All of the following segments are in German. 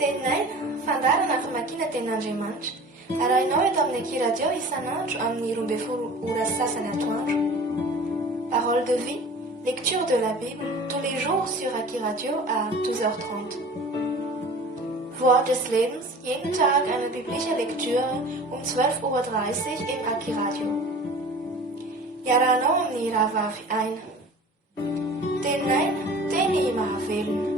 Teninay fandarana famakiana tenin'Andriamanitra. Arahinao eto amin'ny Akiradio isan'andro amin'ny 12 ora sasany atoandro. Parole de vie, lecture de la Bible tous les jours sur Akiradio à 12h30. Wort des Lebens, jeden Tag eine biblische Lektüre um 12:30 Uhr im Akiradio. Iarahanao amin'ny rahavavy aina. Tenin'aina, teny mahavelona.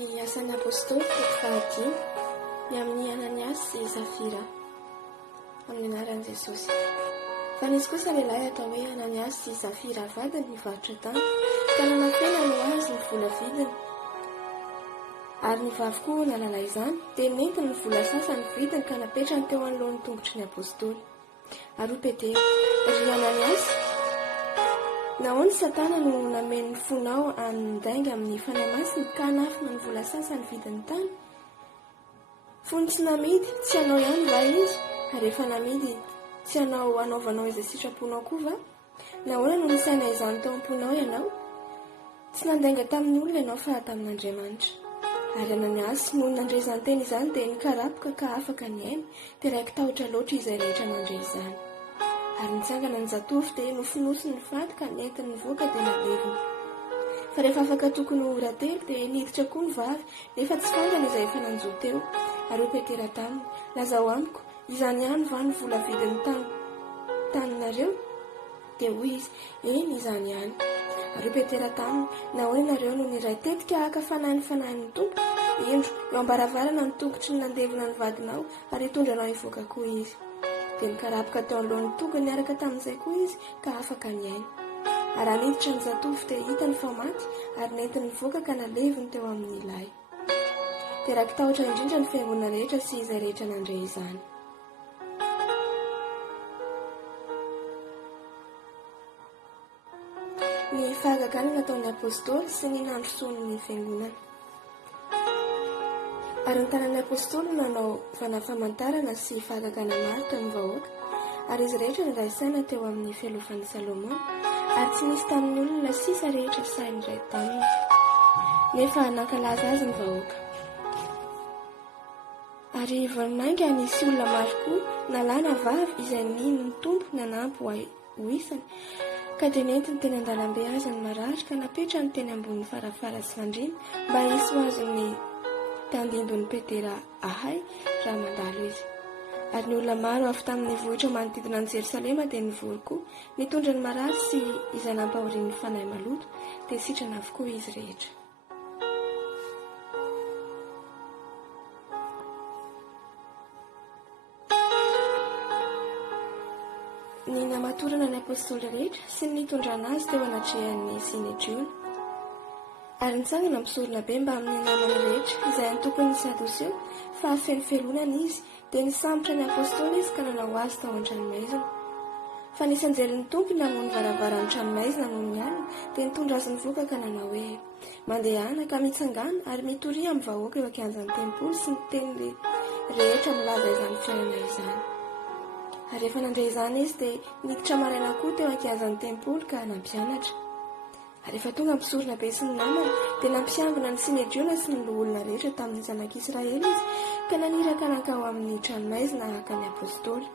Ny asan'ny apôstôly fahadimy ny amin'ny Ananias sy Safira amin'ny anaran'i Jesosy. Fa nisy kosa lehilahy atao hoe Ananias sy Safira vadiny nivarotra tany ka nanafena no azy ny vola vidiny. Ary ny vavy koa nalala izany dia nentiny ny vola sasany vidiny ka napetrany teo anoloan'ny tongotry ny apôstôly. Ary Petera, ry Ananias, nahoana Satana no nameny ny fonao andainga amin'ny fanahy masina ka hanafina ny vola sasany vidiny tany? Fony tsy namidy, tsy hanao ihany va izy? Ary rehefa namidy, tsy hanao anaovanao izay sitraponao koa va? Nahoana no nisaina izany tao am-ponao ianao? Tsy nandainga tamin'ny olona ianao fa tamin'Andriamanitra. Ary Ananias, noho nandre izany teny izany dia nikarapoka ka afaka ny aina, dia raiki tahotra loatra izay rehetra nandre izany. Ary nitsangana ny zatovo dia nofonosiny ny faty ka nentiny nivoaka dia naleviny. Fa rehefa afaka tokony ho ora telo dia niditra koa ny vavy, nefa tsy fangana izay efa nanjoa teo. Ary Petera taminy, lazao amiko, izany ihany va ny vola vidiny taninareo? Dia hoy izy, eny izany ihany. Ary Petera taminy, nahoana ianareo no niray tetika haka fanahin'ny tompo? Indro, eo ambaravarana ny tongotry ny nandevina ny vadinao ary hitondranao hivoaka koa izy. Dia nikarapoka teo alohan'ny tongony niaraka tamin'izay koa izy ka afaka ny aina. Ary aniditra ny zatovo dia hitany fa maty ary nentiny nivoaka ka naleviny teo amin'ny ilay. Dia raiki tahotra indrindra ny fiangonana rehetra sy izay rehetra nandre izany. Ny fahagaganana nataon'ny apôstôly sy ny nandrosoan'ny fiangonana. Ary ny tanan'ny apôstôly nanao fanafamantarana sy fahagagana marika ny vahoaka, ary izy rehetra niraisaina teo amin'ny fialofan'ny Salomon, ary tsy nisy tamin'ny olona sisa rehetra sainy iray taminy. Nefa nankalaza azy ny vahoaka. Ary voamainga nisy olona maro koa nalana vavy izay nino ny tompo nanampy ho isany, ka dia nentiny teny an-dalambe azy ny marary ka napetra ny teny ambony farafara sy fandriana mba hisy ho azony tandindon'ny Petera ahay raha mandalo izy. Ary ny olona maro avy tamin'ny vohitra manodidina ny Jerosalema dia nivory koa, nitondra ny marary sy izay nampahorian'ny fanahy maloto, dia sitrana avokoa izy rehetra. Ny namatorana ny apôstôly rehetra sy ny nitondrana azy teo anatrehan'ny Sinedriona. Ary nitsangana misorona be mba amin'ny namany rehetra izay antokony ny Sadoseo fa fenofelonana izy dia nisambotra ny apôstôly izy ka nanao azy tao an-tranomaizina. Fa nisy anjelin'ny tompony namono varavaran'ny tranomaizina noho ny alina dia nitondra azy nivoaka ka nanao hoe mandehana ka mitsangana ary mitory amin'ny vahoaka eo ankianjan'ny tempoly sy ny teny rehetra milaza izany fiainana izany. Ary rehefa nandre izany izy dia niditra maraina koa teo ankianjan'ny tempoly ka nampianatra. Ary rehefa tonga misorona be sy ny namany dia nampiangona ny Sinedriona sy ny olona rehetra tamin'ny zanak'Israely izy ka naniraka nankao amin'ny tranomaizina haka ny apôstôly.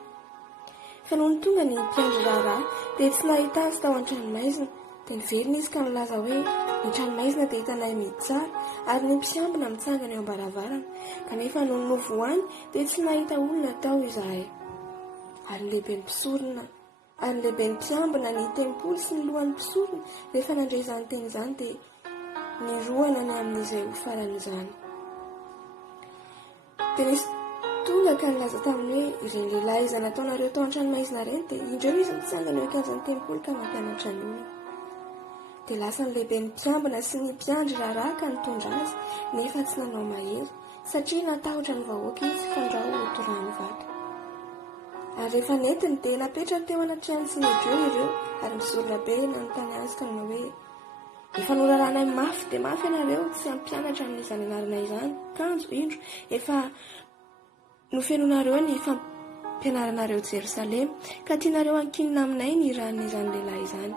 Fa noho ny tonga ny mpiandry raharaha dia tsy nahita azy tao an-tranomaizina dia niverina izy ka nilaza hoe ny tranomaizina dia hitanay midy tsara ary ny mpiambina mitsangana eo am-baravarana kanefa noho ny novoany dia tsy nahita olona tao izahay. Ary lehibe ny mpisorona ary lehibe ny mpiambina ny tempoly sy ny lohan'ny mpisorona rehefa nandre izany teny izany dia niroana ny amin'izay ho faran'izany. Dia nisy tonga ka nilaza taminy hoe ireny lehilahy izay nataonareo tao an-tranomaizina ireny dia indreo izy nitsangana eo ankianjan'ny tempoly ka mampianatra ny olona. Dia lasa ny lehibe ny mpiambina sy ny mpiandry raharaha ka nitondra azy nefa tsy nanao mahery satria natahotra ny vahoaka izy fandrao ho torany vato. Ary rehefa nentiny dia napetra teo anatrehan'ny Sinedriona ireo ary misorona be nanontany azy ka nanao hoe efa noraranay mafy dia mafy ianareo tsy hampianatra amin'izany anarana izany kanjo indro efa nofenonareo ny fampianaranareo Jerosalema ka tianareo ankinina aminay ny ran'izany lehilahy izany.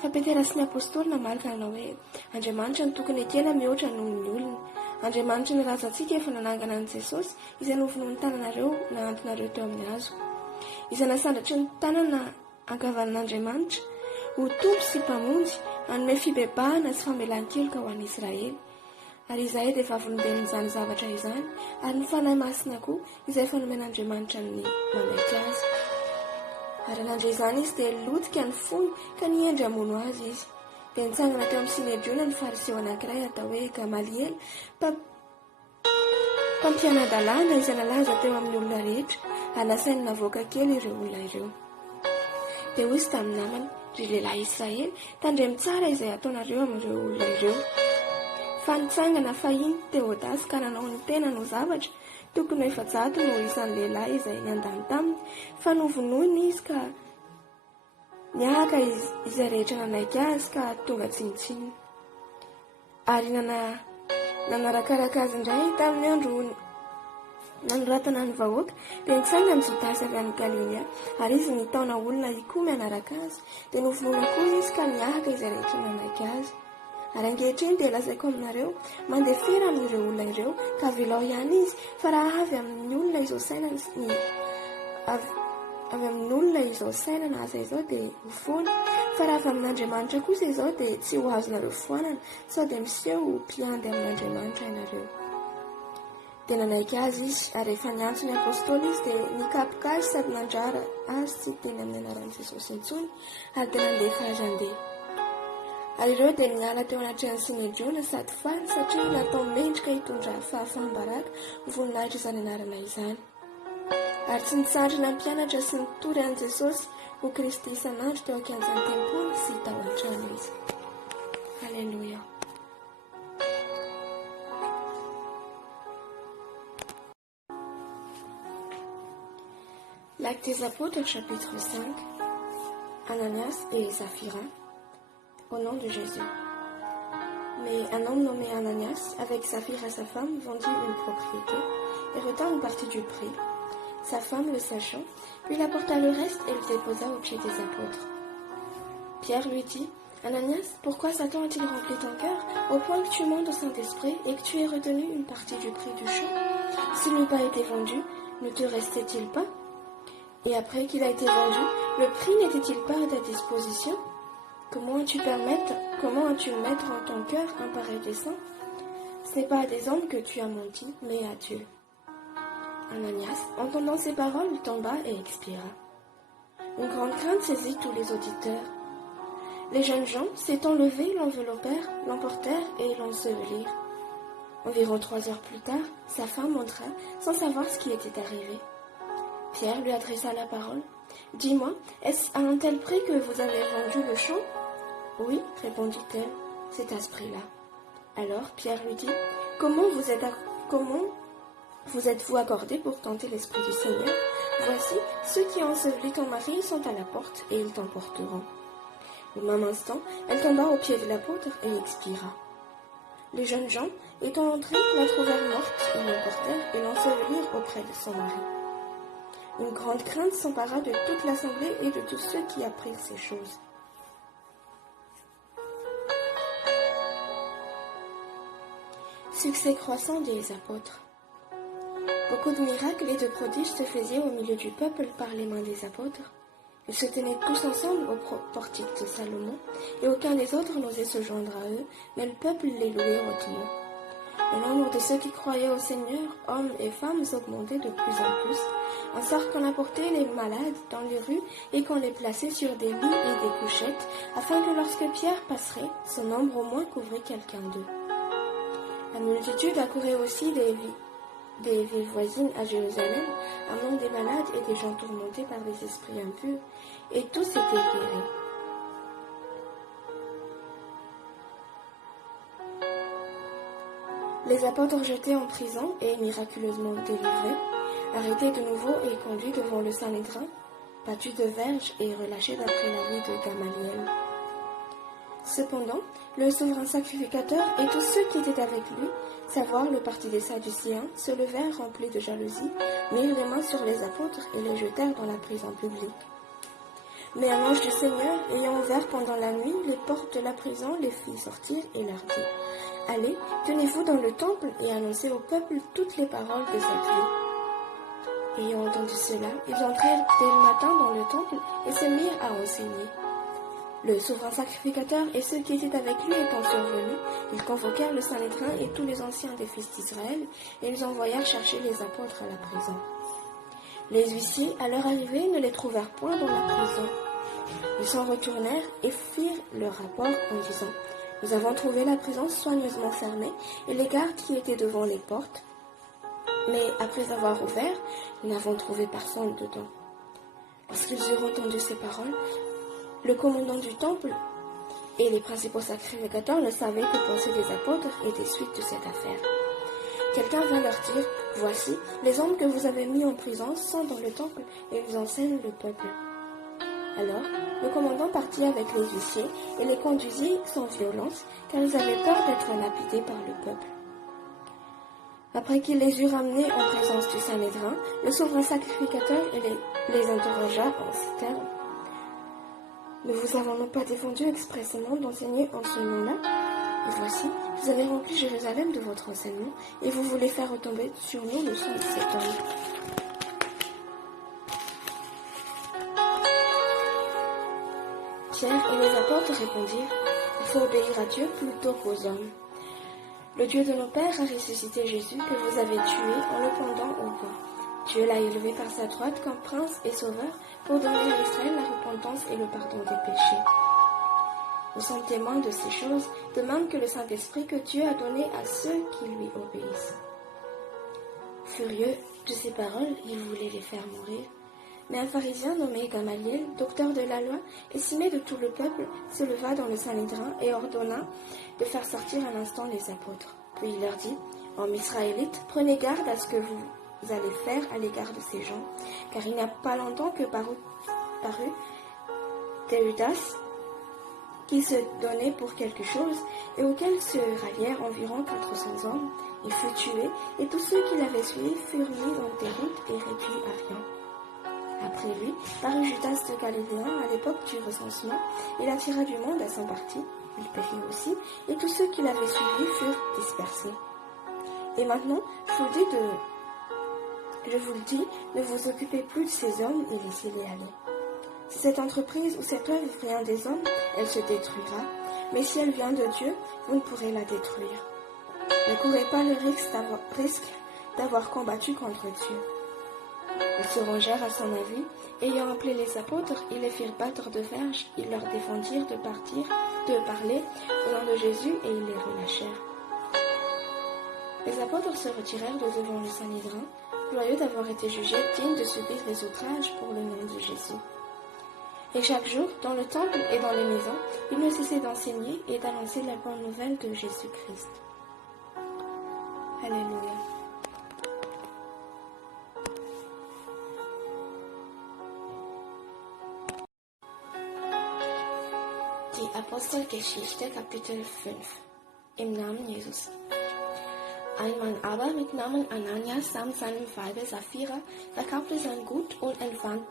Fa Petera sy ny apôstôly namalaka nanao hoe Andriamanitra ny tokony ekena mihoatra noho ny olona. Andriamanitra ny razantsika efa nanangana an' Jesosy izay novonoa ny tananareo na antonareo teo amin'ny hazo, izay nasandratry ny tanana ankavan'Andriamanitra ho tompo sy mpamonjy, hanome fibebahana sy famelan-keloka ho an'i Israely. Ary izahay dia vavolombelon'izany zavatra izany, ary ny fanahy masina koa izay fanomen'Andriamanitra ny manaiky azy. Ary nandre izany izy dia lotika ny fony ka niendry hamono azy izy. Dia nitsangana teo amin'ny Sinedriona ny fariseo anankiray atao hoe Gamaliel, mpampianadalàna izay nalaza teo amin'ny olona rehetra, alasainy navoaka kely ireo olona ireo. Dia hoy izy tamin'ny namany, ry lehilahy Israely, tandremo tsara izay ataonareo amin'ireo olona ireo. Fa nitsangana fahiny Teodasy ka nanao ny tena no zavatra, tokony efa jato no isan'ny lehilahy izay niandany taminy, fa novonoiny izy ka niahaka izay rehetra nanaiky azy ka tonga tsinitsininy. Ary nanarakaraka azy indray tamin'ny andro nanoratana ny vahoaka, dia nitsangana Jodasy avy any Galilea, ary izy nitaona olona ikoa mianaraka azy, dia novonoina koa izy ka niahaka izay rehetra nanaiky azy. Ary ankehitriny dia lazaiko aminareo mandeha amin'ireo olona ireo ka vilao ihany izy, fa raha avy amin'ny olona izao saina na aza izao dia ho foana, fa raha avy amin'Andriamanitra kosa izao dia tsy ho azonareo foanana, sao dia miseho mpiandy amin'Andriamanitra ianareo. Dia nanaiky azy izy, ary efa niantso ny apôstôly izy dia nikapoka azy sady nandrara azy tsy teny amin'ny anaran'i Jesosy intsony, ary dia nandefa azy andeha. Ary ireo dia niala teo anatrehan'ny Sinedriona sady faly satria natao mendrika hitondra fahafahambaraka ho voninahitra izany anarana izany. Ary tsy nitsandrina mpianatra sy nitory an'i Jesosy ho Kristy isan'andro teo ankianjan'ny tempoly sy tao an-trano izy. Alléluia. L'acte des apôtres, chapitre 5. Ananias et Saphira. Au nom de Jésus. Mais un homme nommé Ananias, avec Saphira sa femme, vendit une propriété et retint une partie du prix. Sa femme, le sachant, lui apporta le reste et le déposa aux pieds des apôtres. Pierre lui dit, Ananias, pourquoi Satan a-t-il rempli ton cœur au point que tu montes au Saint-Esprit et que tu aies retenu une partie du prix du champ? S'il n'eût pas été vendu, ne te restait-il pas? Et après qu'il a été vendu, le prix n'était-il pas à ta disposition? Comment as-tu mettre en ton cœur un pareil dessein? Ce n'est pas à des hommes que tu as menti, mais à Dieu. Ananias, entendant ces paroles, tomba et expira. Une grande crainte saisit tous les auditeurs. Les jeunes gens, s'étant levés, l'enveloppèrent, l'emportèrent et l'ensevelirent. Environ 3 heures plus tard, sa femme entra sans savoir ce qui était arrivé. Pierre lui adressa la parole. « Dis-moi, est-ce à un tel prix que vous avez vendu le champ ?»« Oui, répondit-elle, c'est à ce prix-là. » Alors Pierre lui dit, « Comment vous êtes-vous accordé pour tenter l'Esprit du Seigneur? Voici, ceux qui ont enseveli ton mari sont à la porte, et ils t'emporteront. » Au même instant, elle tomba aux pieds de l'apôtre et expira. Les jeunes gens, étant entrés, la trouvèrent morte, ils l'emportèrent et l'ensevelirent auprès de son mari. Une grande crainte s'empara de toute l'assemblée et de tous ceux qui apprirent ces choses. Succès croissant des apôtres. Beaucoup de miracles et de prodiges se faisaient au milieu du peuple par les mains des apôtres. Ils se tenaient tous ensemble au portique de Salomon, et aucun des autres n'osait se joindre à eux, mais le peuple les louait hautement. Le nombre de ceux qui croyaient au Seigneur, hommes et femmes, augmentait de plus en plus, en sorte qu'on apportait les malades dans les rues et qu'on les plaçait sur des lits et des couchettes, afin que lorsque Pierre passerait, son ombre au moins couvrait quelqu'un d'eux. La multitude accourait aussi des villes voisines à Jérusalem, amenant des malades et des gens tourmentés par des esprits impurs, et tous étaient guéris. Les apôtres jetés en prison et miraculeusement délivrés, arrêtés de nouveau et conduits devant le Sanhédrin, battus de verges et relâchés d'après la vie de Gamaliel. Cependant, le souverain sacrificateur et tous ceux qui étaient avec lui, savoir le parti des Sadducéens, se levèrent remplis de jalousie, mirent les mains sur les apôtres et les jetèrent dans la prison publique. Mais un ange du Seigneur, ayant ouvert pendant la nuit les portes de la prison, les fit sortir et leur dit : « Allez, tenez-vous dans le temple et annoncez au peuple toutes les paroles de cette vie. » Ayant entendu cela, ils entrèrent dès le matin dans le temple et se mirent à enseigner. Le souverain sacrificateur et ceux qui étaient avec lui étant survenus, ils convoquèrent le Sanhédrin et tous les anciens des fils d'Israël, et ils envoyèrent chercher les apôtres à la prison. Les huissiers, à leur arrivée, ne les trouvèrent point dans la prison. Ils s'en retournèrent et firent leur rapport en disant : « Nous avons trouvé la prison soigneusement fermée et les gardes qui étaient devant les portes. Mais après avoir ouvert, nous n'avons trouvé personne dedans. » Lorsqu'ils eurent entendu ces paroles, le commandant du temple et les principaux sacrificateurs ne savaient que penser des apôtres et des suites de cette affaire. Quelqu'un vint leur dire : « Voici, les hommes que vous avez mis en prison sont dans le temple et ils enseignent le peuple. » Alors, le commandant partit avec les huissiers et les conduisit sans violence, car ils avaient peur d'être lapidés par le peuple. Après qu'il les eut ramenés en présence du Sanhédrin, le souverain sacrificateur les interrogea en ces termes : « Ne vous avons-nous pas défendu expressément d'enseigner en ce nom-là ? Et voici, vous avez rempli Jérusalem de votre enseignement, et vous voulez faire retomber sur nous le sang de cet homme. » Pierre et les apôtres répondirent : « Il faut obéir à Dieu plutôt qu'aux hommes. Le Dieu de nos pères a ressuscité Jésus que vous avez tué en le pendant au bois. Dieu l'a élevé par sa droite comme prince et sauveur pour donner à Israël la repentance et le pardon des péchés. Nous sommes témoins de ces choses, de même que le Saint-Esprit que Dieu a donné à ceux qui lui obéissent. » Furieux de ces paroles, il voulait les faire mourir. Mais un pharisien nommé Gamaliel, docteur de la loi, estimé de tout le peuple, se leva dans le Sanhédrin et ordonna de faire sortir à l'instant les apôtres. Puis il leur dit : « Hommes israélites, prenez garde à ce que vous allez faire à l'égard de ces gens, car il n'y a pas longtemps que parut Théudas, qui se donnait pour quelque chose, et auquel se rallièrent environ 400 hommes. Il fut tué, et tous ceux qui l'avaient suivi furent mis en déroute et réduits à rien. Après lui, parut Judas de Galiléen à l'époque du recensement. Il attira du monde à son parti. Il périt aussi, et tous ceux qui l'avaient suivi furent dispersés. Et maintenant, je vous le dis, ne vous occupez plus de ces hommes et laissez-les aller. Si cette entreprise ou cette œuvre vient des hommes, elle se détruira. Mais si elle vient de Dieu, vous ne pourrez la détruire. Ne courez pas le risque d'avoir combattu contre Dieu. » Ils se rangèrent à son avis. Ayant appelé les apôtres, ils les firent battre de verges. Ils leur défendirent de parler au nom de Jésus, et ils les relâchèrent. Les apôtres se retirèrent de devant le Sanhédrin, joyeux d'avoir été jugés dignes de subir les outrages pour le nom de Jésus. Et chaque jour, dans le temple et dans les maisons, ils ne cessaient d'enseigner et d'annoncer la bonne nouvelle de Jésus-Christ. Alléluia. Die Apostelgeschichte, Kapitel 5. Im Namen Jesus. Ein Mann aber mit Namen Ananias samt seinem Weibe Sapphira verkaufte sein Gut und entwandte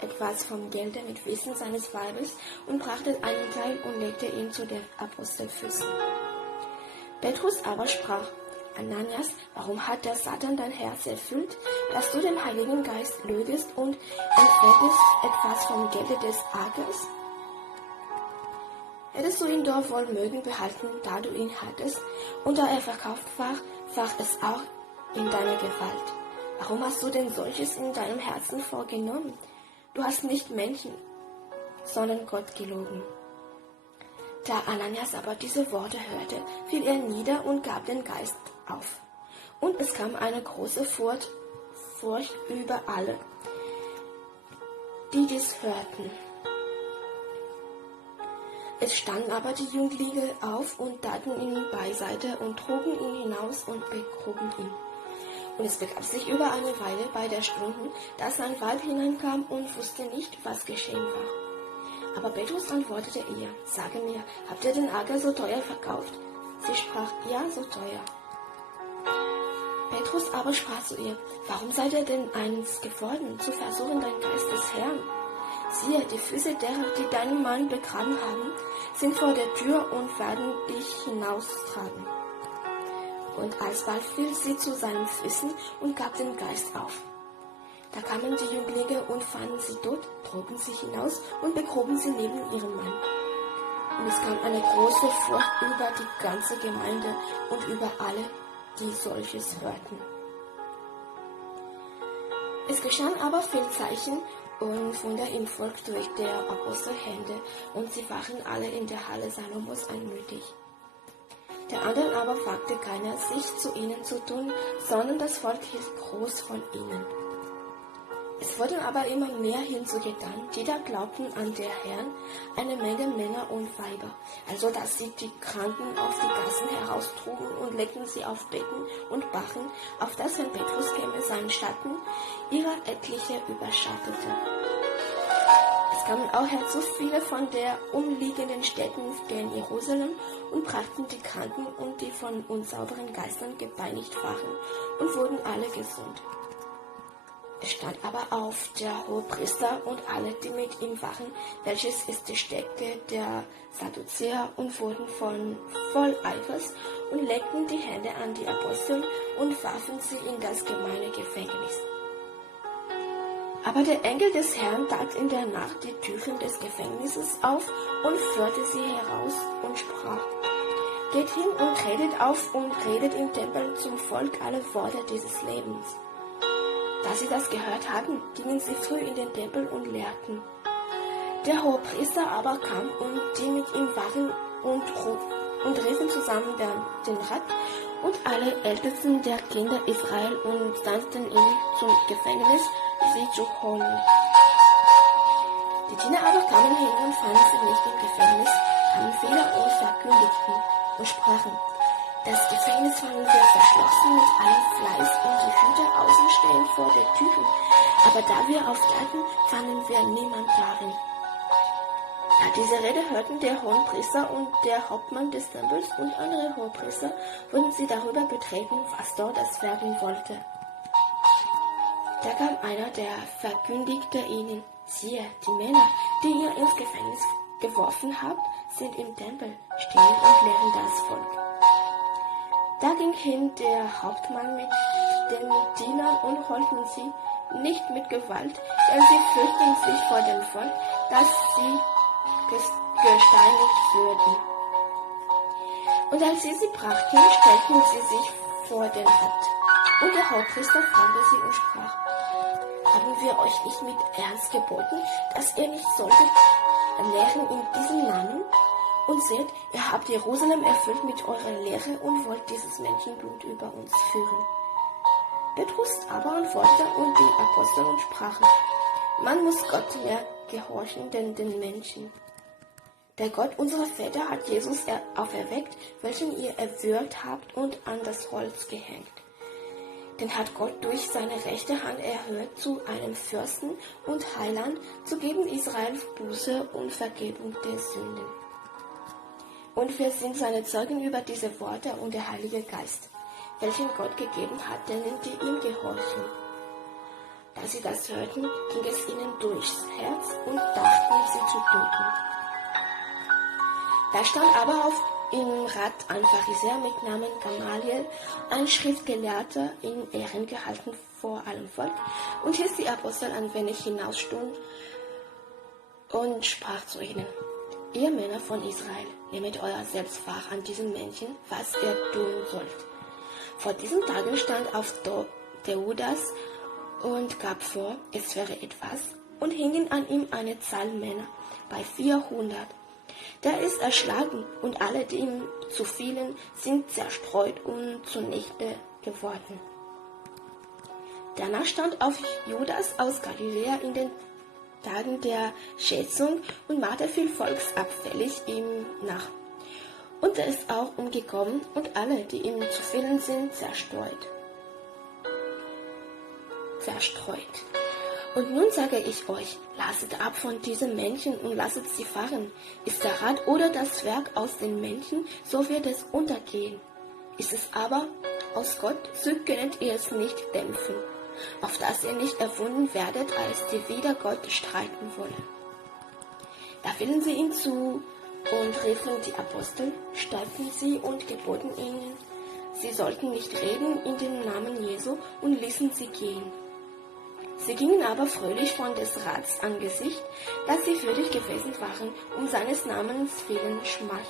etwas vom Gelde mit Wissen seines Weibes und brachte einen Teil und legte ihn zu der Apostelfüßen. Petrus aber sprach: Ananias, warum hat der Satan dein Herz erfüllt, dass du den Heiligen Geist lügest und entwendest etwas vom Gelde des Agers? Hättest du ihn doch wohl mögen behalten, da du ihn hattest, und da er verkauft war es auch in deiner Gewalt. Warum hast du denn solches in deinem Herzen vorgenommen? Du hast nicht Menschen, sondern Gott gelogen. Da Ananias aber diese Worte hörte, fiel er nieder und gab den Geist auf. Und es kam eine große Furcht über alle, die dies hörten. Es standen aber die Jünglinge auf und taten ihn beiseite und trugen ihn hinaus und begruben ihn. Und es begab sich über eine Weile bei der Stunde, dass ein Weib hineinkam und wusste nicht, was geschehen war. Aber Petrus antwortete ihr, sage mir, habt ihr den Acker so teuer verkauft? Sie sprach, ja, so teuer. Petrus aber sprach zu ihr, warum seid ihr denn eins geworden, zu versuchen den Geist des Herrn? Siehe, die Füße derer, die deinen Mann begraben haben, sind vor der Tür und werden dich hinaustragen. Und alsbald fiel sie zu seinen Füßen und gab den Geist auf. Da kamen die Jünglinge und fanden sie tot, trugen sie hinaus und begruben sie neben ihrem Mann. Und es kam eine große Furcht über die ganze Gemeinde und über alle, die solches hörten. Es geschahen aber viele Zeichen und Wunder im Volk durch der Apostel Hände, und sie waren alle in der Halle Salomos anmutig. Der anderen aber wagte keiner, sich zu ihnen zu tun, sondern das Volk hielt groß von ihnen. Es wurden aber immer mehr hinzugetan, die da glaubten an der Herrn, eine Menge Männer und Weiber, also dass sie die Kranken auf die Gassen heraustrugen und legten sie auf Betten und Bachen, auf dass, wenn Petrus käme, sein Schatten ihrer etliche überschattete. Es kamen auch herzu viele von der umliegenden Städten gen Jerusalem und brachten die Kranken und die von unsauberen Geistern gepeinigt waren und wurden alle gesund. Es stand aber auf der Hohepriester und alle, die mit ihm waren, welches ist die Stätte der Sadduzäer, und wurden voll Eifers und legten die Hände an die Apostel und warfen sie in das gemeine Gefängnis. Aber der Engel des Herrn tat in der Nacht die Türen des Gefängnisses auf und führte sie heraus und sprach, geht hin und redet auf und redet im Tempel zum Volk alle Worte dieses Lebens. Da sie das gehört hatten, gingen sie früh in den Tempel und lehrten. Der Hohepriester aber kam und die mit ihm waren und riefen zusammen den Rat und alle Ältesten der Kinder Israel und sandten ihn zum Gefängnis, sie zu holen. Die Diener aber kamen hin und fanden sie nicht im Gefängnis, kamen wieder und verkündigten und sprachen, das Gefängnis fanden wir verschlossen mit allem Fleiß und die Hüter außen stehen vor der Tür. Aber da wir auftaten, fanden wir niemand darin. Da diese Rede hörten der Hohenpriester und der Hauptmann des Tempels und andere Hohepriester, wurden sie darüber betreten, was dort das werden wollte. Da kam einer, der verkündigte ihnen, siehe, die Männer, die ihr ins Gefängnis geworfen habt, sind im Tempel, stehen und lehren das Volk. Da ging hin der Hauptmann mit den Dienern und holten sie nicht mit Gewalt, denn sie fürchten sich vor dem Volk, dass sie gesteinigt würden. Und als sie brachten, stellten sie sich vor den Rat. Und der Hauptpriester fragte sie und sprach, haben wir euch nicht mit Ernst geboten, dass ihr nicht solltet lehren in diesem Namen? Und seht, ihr habt Jerusalem erfüllt mit eurer Lehre und wollt dieses Menschenblut über uns führen. Petrus aber antwortete und die Apostel und sprachen, man muss Gott mehr gehorchen, denn den Menschen. Der Gott unserer Väter hat Jesus auferweckt, welchen ihr erwürgt habt und an das Holz gehängt. Den hat Gott durch seine rechte Hand erhöht zu einem Fürsten und Heiland, zu geben Israel Buße und Vergebung der Sünden. Und wir sind seine Zeugen über diese Worte und der Heilige Geist, welchen Gott gegeben hat, denen, die ihm gehorchen. Da sie das hörten, ging es ihnen durchs Herz und dachten, sie zu töten. Da stand aber im Rat ein Pharisäer mit Namen Gamaliel, ein Schriftgelehrter, in Ehren gehalten vor allem Volk, und hieß die Apostel ein wenig hinausstund und sprach zu ihnen, ihr Männer von Israel, nehmet euer selbst wahr an diesen Menschen, was ihr tun sollt. Vor diesen Tagen stand auf Theudas und gab vor, es wäre etwas, und hingen an ihm eine Zahl Männer, bei 400. Der ist erschlagen, und alle, die ihm zufielen, sind zerstreut und zunichte geworden. Danach stand auf Judas aus Galiläa in den Tagen der Schätzung und machte viel volksabfällig ihm nach. Und er ist auch umgekommen, und alle, die ihm zufielen, sind zerstreut. Und nun sage ich euch, lasset ab von diesen Menschen und lasset sie fahren. Ist der Rad oder das Werk aus den Menschen, so wird es untergehen. Ist es aber aus Gott, so könnt ihr es nicht dämpfen, auf dass ihr nicht erfunden werdet, als die wider Gott streiten wollen. Da fielen sie ihm zu und riefen die Apostel, steiften sie und geboten ihnen, sie sollten nicht reden in dem Namen Jesu und ließen sie gehen. Sie gingen aber fröhlich von des Rats Angesicht, dass sie würdig gewesen waren, um seines Namens willen Schmach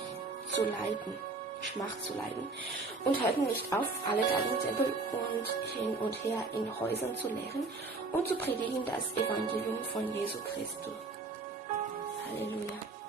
zu leiden, und hörten nicht auf, alle Tage im Tempel und hin und her in Häusern zu lehren und zu predigen das Evangelium von Jesu Christus. Halleluja.